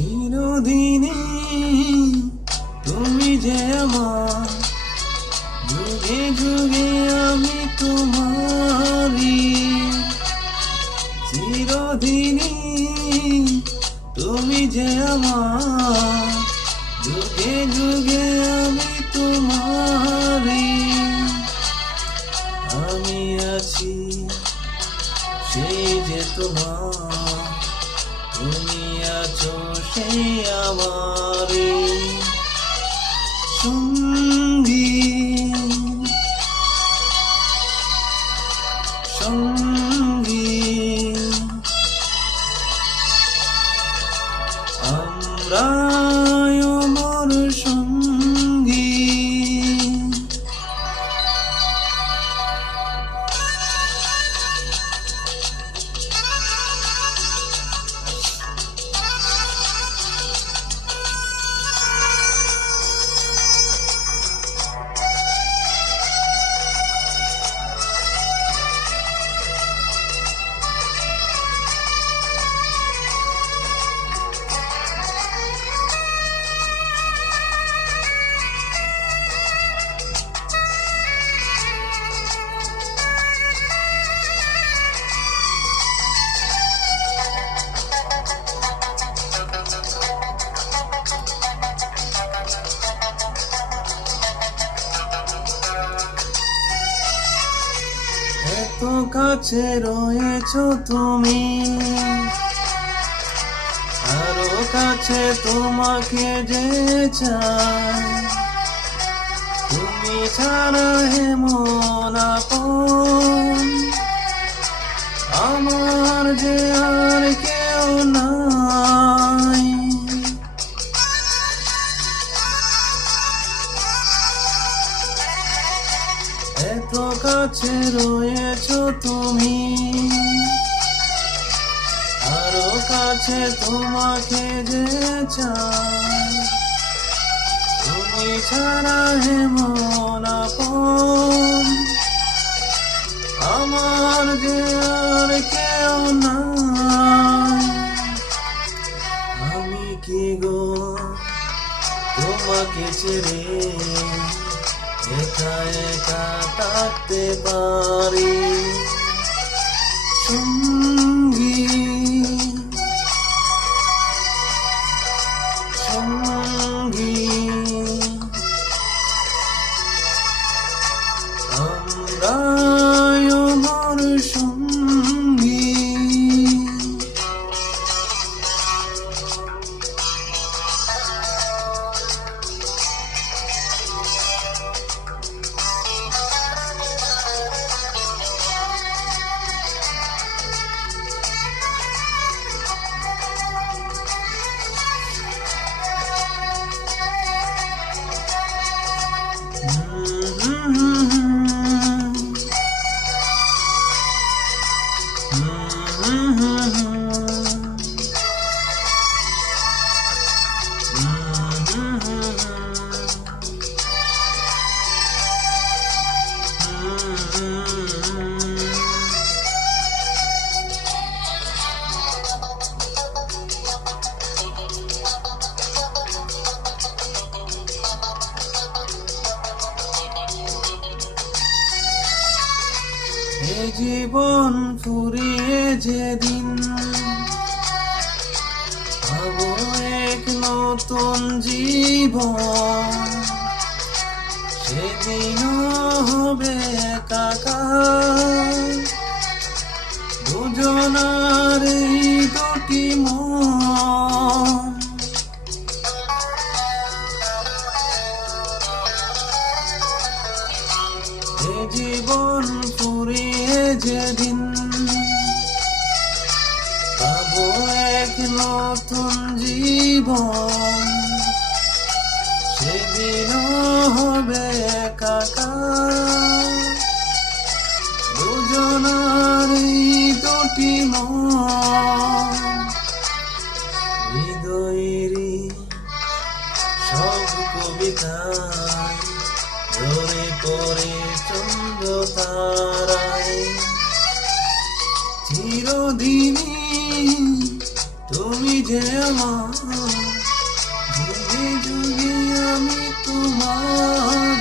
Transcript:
চিরদিনে তুমি যে আমার। যুগে যুগে আমি তোমারি চিরদিনে তুমি যে আমার। যুগে যুগে আমি তোমারি আমি আছি সেই যে তোমার। তুমি আছো সেই আমার। সঙ্গী সঙ্গী আমার এত কাছে রয়েছ তুমি। আরও কাছে তোমাকে যে চাই। তুমি ছাড়া হে আপন। আমার যে এত কাছে রয়েছ তুমি। আরও কাছে তোমাকে যে চাই। তুমি ছাড়া হেমন আপন। আমার যে আর কেউ নাই। আমি কি গো তোমাকে ছেড়ে থাকতে পারি। Mm. জীবন ফুরিয়ে যেদিন ভাবো এক নতুন জীবন। সেদিন হবে কাকা দুজনার দুটি মন যেদিন পাবো এক নতুন জীবন সেদিন হবে এই দুটি সব কবিতায় ঝরে করে চন্দ্র তারাই চিরদিনই তুমি যে আমার যুগে যুগে আমি তোমার